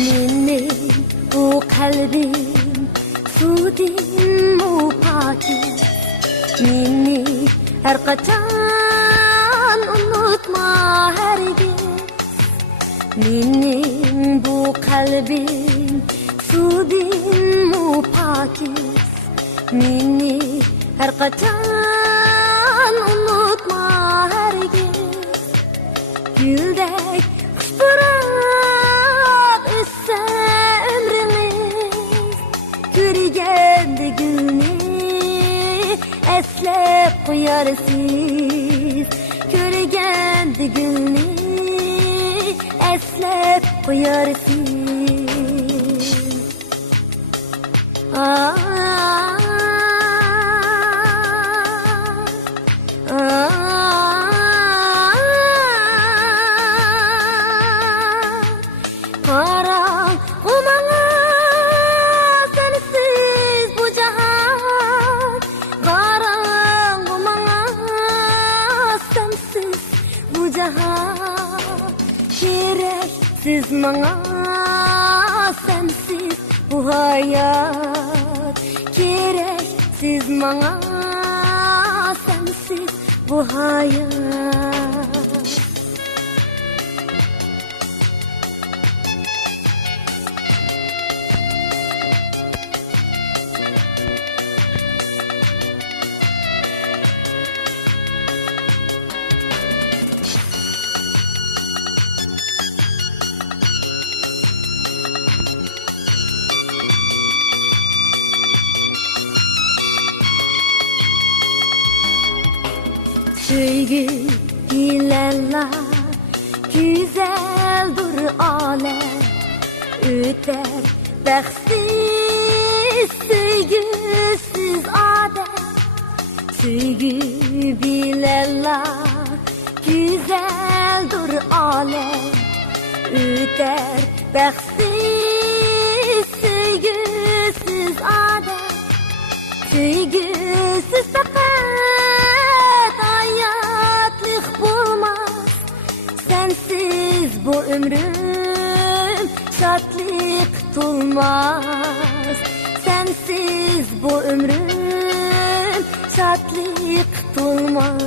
Mening bu qalbim sudinmu pakiz. Meni her qachon unutma hargiz. Mening bu qalbim sudinmu pakiz. Meni her qachon unutma hargiz. Güldek kuşturup üsse ömrümüz. Görgende gülni eslep koyarsız. Görgende gülni eslep koyarsız. Gereksiz bana sensiz bu hayat. Gereksiz bana sensiz bu hayat. Sevgi bilenler güzeldir alem. Öter bahtsız sevgisiz adem. Sevgi bilenler güzeldir alem. Öter bahtsız sevgisiz adem. Sevgisiz fakat hayatlık bulmaz. Sensiz bu ömrüm şadlık tulmaz. Sensiz bu ömrüm şadlık tulmaz.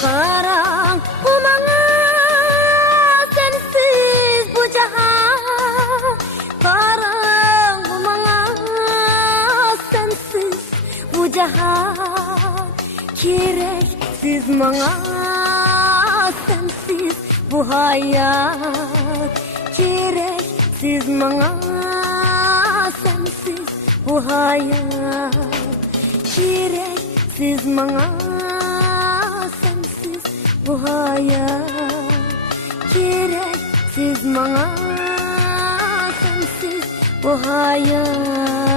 Karang umanga sensiz bu jahan. Karang umanga sensiz bu jahan. Gereksiz bana sensiz bu hayat. Gereksiz bana sensiz bu hayat. Gereksiz bana sensiz bu hayat. Gereksiz bana sensiz bu hayat.